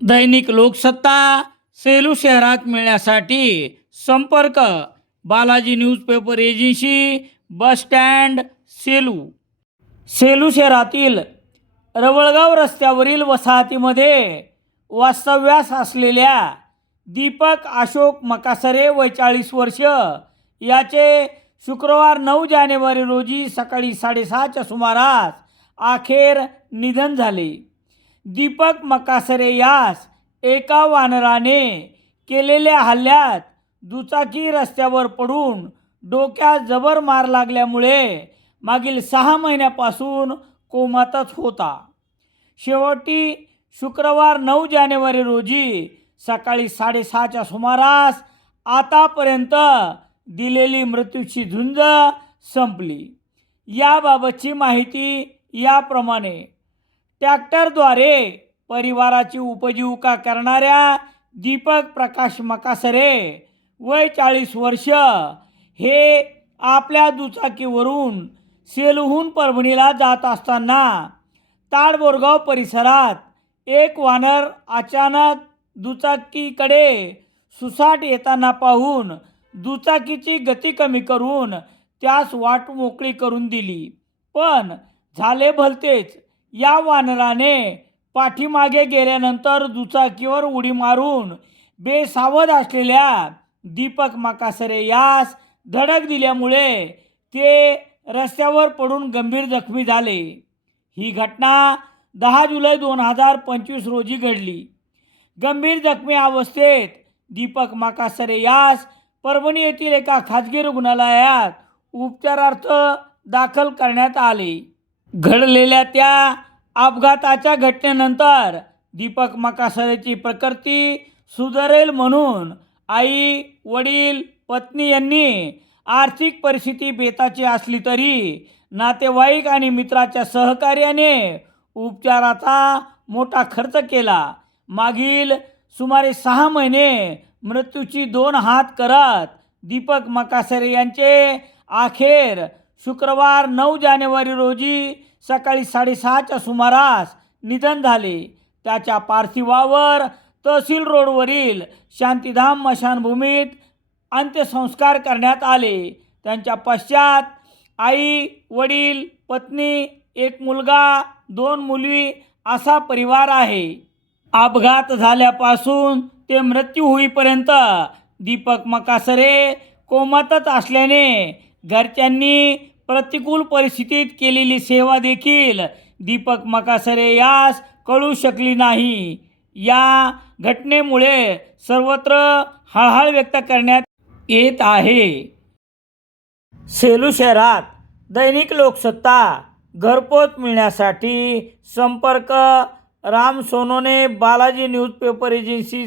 दैनिक लोकसत्ता सेलू शहरात मिळण्यासाठी संपर्क Balaji newspaper agency bus stand Selu. Selu शहरातील रवळगाव रस्त्यावरील वसाहतीमध्ये वास्तव्यास असलेल्या दीपक अशोक मकासरे वय चाळीस वर्ष याचे शुक्रवार नऊ जानेवारी रोजी सकाळी साडेसहाच्या सुमारास अखेर निधन झाले. दीपक मकासरे यास एका वानराने केलेल्या हल्ल्यात दुचाकी रस्त्यावर पडून डोक्यात जबर मार लागल्यामुळे मागील सहा महिन्यापासून कोमातच होता. शेवटी शुक्रवार नऊ जानेवारी रोजी सकाळी साडेसहाच्या सुमारास आतापर्यंत दिलेली मृत्यूची झुंज संपली. याबाबतची माहिती याप्रमाणे. ट्रॅक्टरद्वारे परिवाराची उपजीविका करणाऱ्या दीपक प्रकाश मकासरे वय चाळीस वर्ष हे आपल्या दुचाकीवरून सेलूहून परभणीला जात असताना ताडबोरगाव परिसरात एक वानर अचानक दुचाकीकडे सुसाट येताना पाहून दुचाकीची गती कमी करून त्यास वाट मोकळी करून दिली. पण झाले भलतेच. या वानराने पाठीमागे गेल्यानंतर दुचाकीवर उडी मारून बेसावध असलेल्या दीपक मकासरे यास धडक दिल्यामुळे ते रस्त्यावर पडून गंभीर जखमी झाले. ही घटना दहा जुलै दोन हजार पंचवीस रोजी घडली. गंभीर जखमी अवस्थेत दीपक माकासरे यास परभणी येथील एका खाजगी रुग्णालयात उपचारार्थ दाखल करण्यात आले. घडलेल्या त्या अपघाताच्या घटनेनंतर दीपक मकासरेची प्रकृती सुधारेल म्हणून आई वडील पत्नी यांनी आर्थिक परिस्थिती बेताची असली तरी नातेवाईक आणि मित्राच्या सहकार्याने उपचाराचा मोठा खर्च केला. मागील सुमारे सहा महिने मृत्यूची दोन हात करत दीपक मकासरे यांचे अखेर शुक्रवार नऊ जानेवारी रोजी सकाळी साडेसहाच्या सुमारास निधन झाले. त्याच्या पार्थिवावर तहसील रोडवरील शांतीधाम मशानभूमीत अंत्यसंस्कार करण्यात आले. त्यांच्या पश्चात आई वडील पत्नी एक मुलगा दोन मुली असा परिवार आहे. अपघात झाल्यापासून ते मृत्यू होईपर्यंत दीपक मकासरे कोमातच असल्याने घरच्यांनी प्रतिकूल परिस्थितीत केलेली सेवा देखील दीपक मकासरे यास कळू शकली नाही. या घटनेमुळे सर्वत्र हळहळ व्यक्त करण्यात येत आहे. सेलू शहरात दैनिक लोकसत्ता घरपोच मिळण्यासाठी संपर्क राम सोनोने बालाजी न्यूजपेपर एजन्सी